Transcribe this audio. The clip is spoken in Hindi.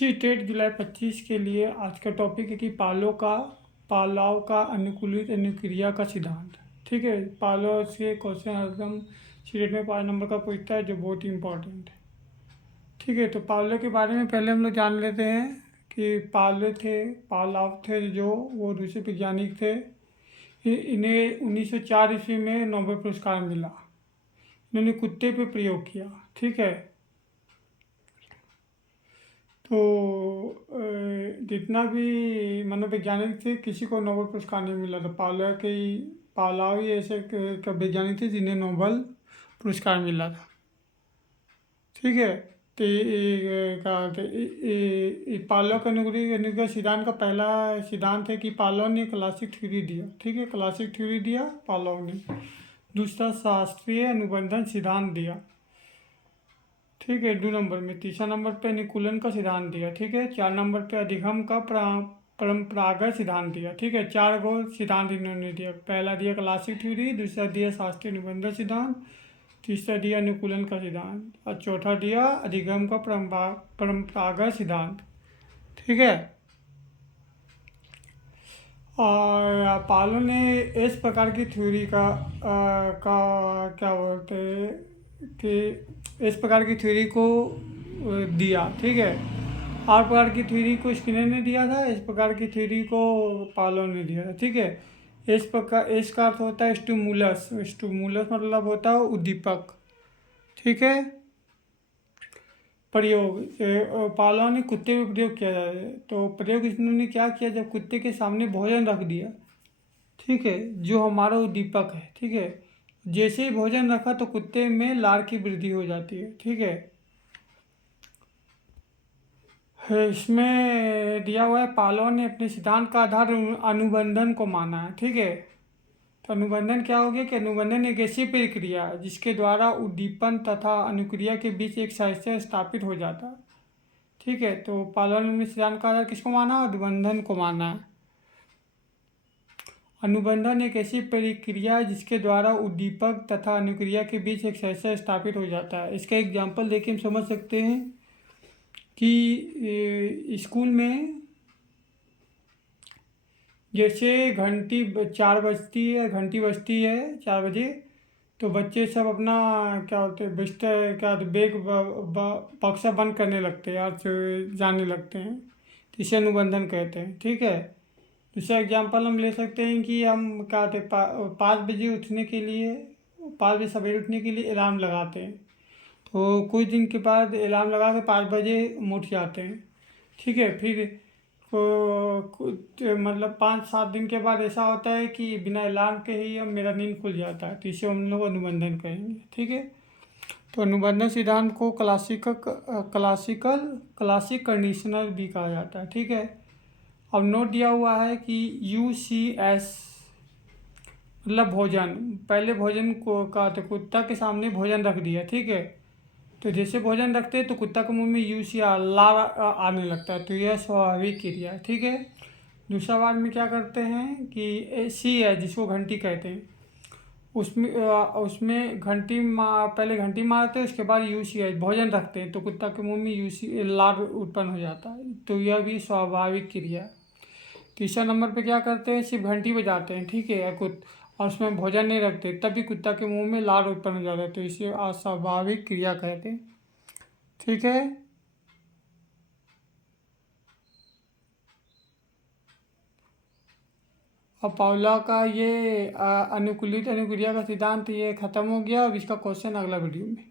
टेट जुलाई 25 के लिए आज का टॉपिक है कि पालाव का अनुकूलित अनुक्रिया का सिद्धांत। ठीक है, पालाव से क्वेश्चन एकदम टेट में 5 नंबर का पूछता है, जो बहुत ही इंपॉर्टेंट है। ठीक है, तो पावलो के बारे में पहले हम लोग जान लेते हैं कि पालाव थे जो वो रूसी वैज्ञानिक थे। इन्हें 1904 ईस्वी में नोबेल पुरस्कार मिला। इन्होंने कुत्ते पे प्रयोग किया। ठीक है, तो जितना भी मनोवैज्ञानिक थे, किसी को नोबेल पुरस्कार नहीं मिला था। पावलोव ही ऐसे वैज्ञानिक थे जिन्हें नोबेल पुरस्कार मिला था। ठीक है, तो पावलोव का अनुक्रिया सिद्धांत का पहला सिद्धांत है कि पावलोव ने क्लासिक थ्योरी दिया। ठीक है, क्लासिक थ्योरी दिया पावलोव ने। दूसरा, शास्त्रीय अनुबंधन सिद्धांत दिया। ठीक है, 2 नंबर में। तीसरा नंबर पे अनुकूलन का सिद्धांत दिया। ठीक है, 4 नंबर पे अधिगम का परंपरागत सिद्धांत दिया। ठीक है, 4 गो सिद्धांत इन्होंने दिया। पहला दिया क्लासिक थ्योरी, दूसरा दिया शास्त्रीय अनुबंधन सिद्धांत, तीसरा दिया अनुकूलन का सिद्धांत और चौथा दिया अधिगम का परंपरागत सिद्धांत। ठीक है, और पालो ने इस प्रकार की थ्योरी का क्या बोलते हैं कि इस प्रकार की थ्योरी को दिया। ठीक है, आर प्रकार की थ्योरी को स्किनर ने दिया था, इस प्रकार की थ्योरी को पालो ने दिया था। ठीक है, इसका अर्थ होता है स्टिमुलस। स्टिमुलस मतलब होता है उद्दीपक। ठीक है, प्रयोग पालो ने कुत्ते पे प्रयोग किया जाता है। तो प्रयोग इन्होंने क्या किया, जब कुत्ते के सामने भोजन रख दिया, ठीक है, जो हमारा उद्दीपक है। ठीक है, जैसे ही भोजन रखा तो कुत्ते में लार की वृद्धि हो जाती है। ठीक है, इसमें दिया हुआ है पालो ने अपने सिद्धांत का आधार अनुबंधन को माना है। ठीक है, तो अनुबंधन क्या हो गया कि अनुबंधन एक ऐसी प्रक्रिया है जिसके द्वारा उद्दीपन तथा अनुक्रिया के बीच एक साहित्य स्थापित हो जाता है। ठीक है, तो पालो ने सिद्धांत का आधार किसको माना, अनुबंधन को माना है। अनुबंधन एक ऐसी प्रक्रिया है जिसके द्वारा उद्दीपक तथा अनुक्रिया के बीच एक साहित्य स्थापित हो जाता है। इसका एग्जाम्पल देखिए हम समझ सकते हैं कि स्कूल में जैसे घंटी 4 बजती है, घंटी बजती है 4 बजे, तो बच्चे सब अपना क्या होते हैं बिस्तर क्या होते बैग बक्सा बंद करने लगते हैं और जाने लगते हैं, तो इसे अनुबंधन कहते हैं। ठीक है, दूसरा एग्जाम्पल हम ले सकते हैं कि हम क्या होते 5 बजे उठने के लिए, 5 बजे सवेरे उठने के लिए अलार्म लगाते हैं, तो कुछ दिन के बाद अलार्म लगा के 5 बजे हम उठ जाते हैं। ठीक है, फिर कुछ मतलब 5-7 दिन के बाद ऐसा होता है कि बिना अलार्म के ही हम मेरा नींद खुल जाता है, तो इसे हम लोग अनुबंधन कहेंगे। ठीक है, तो अनुबंधन सिद्धांत को क्लासिक कंडीशनर भी कहा जाता है। ठीक है, अब नोट दिया हुआ है कि UCS मतलब भोजन। पहले भोजन को का तो कुत्ता के सामने भोजन रख दिया। ठीक है, तो जैसे भोजन रखते हैं तो कुत्ता के मुंह में UCR लार आने लगता है, तो यह स्वाभाविक क्रिया है। ठीक है, दूसरा बार में क्या करते हैं कि सी है जिसको घंटी कहते हैं, उसमें पहले घंटी मारते हैं, उसके बाद UCI भोजन रखते हैं, तो कुत्ता के मुंह में UC लार उत्पन्न हो जाता है, तो यह भी स्वाभाविक क्रिया है। तीसरा नंबर पे क्या करते हैं, सिर्फ घंटी बजाते हैं। ठीक है, और उसमें भोजन नहीं रखते, तब भी कुत्ता के मुंह में लार उत्पन्न हो जाता है, तो इसे अस्वाभाविक क्रिया कहते हैं। ठीक है, अब पावला का ये अनुकूलित अनुक्रिया का सिद्धांत ये खत्म हो गया। अब इसका क्वेश्चन अगला वीडियो में।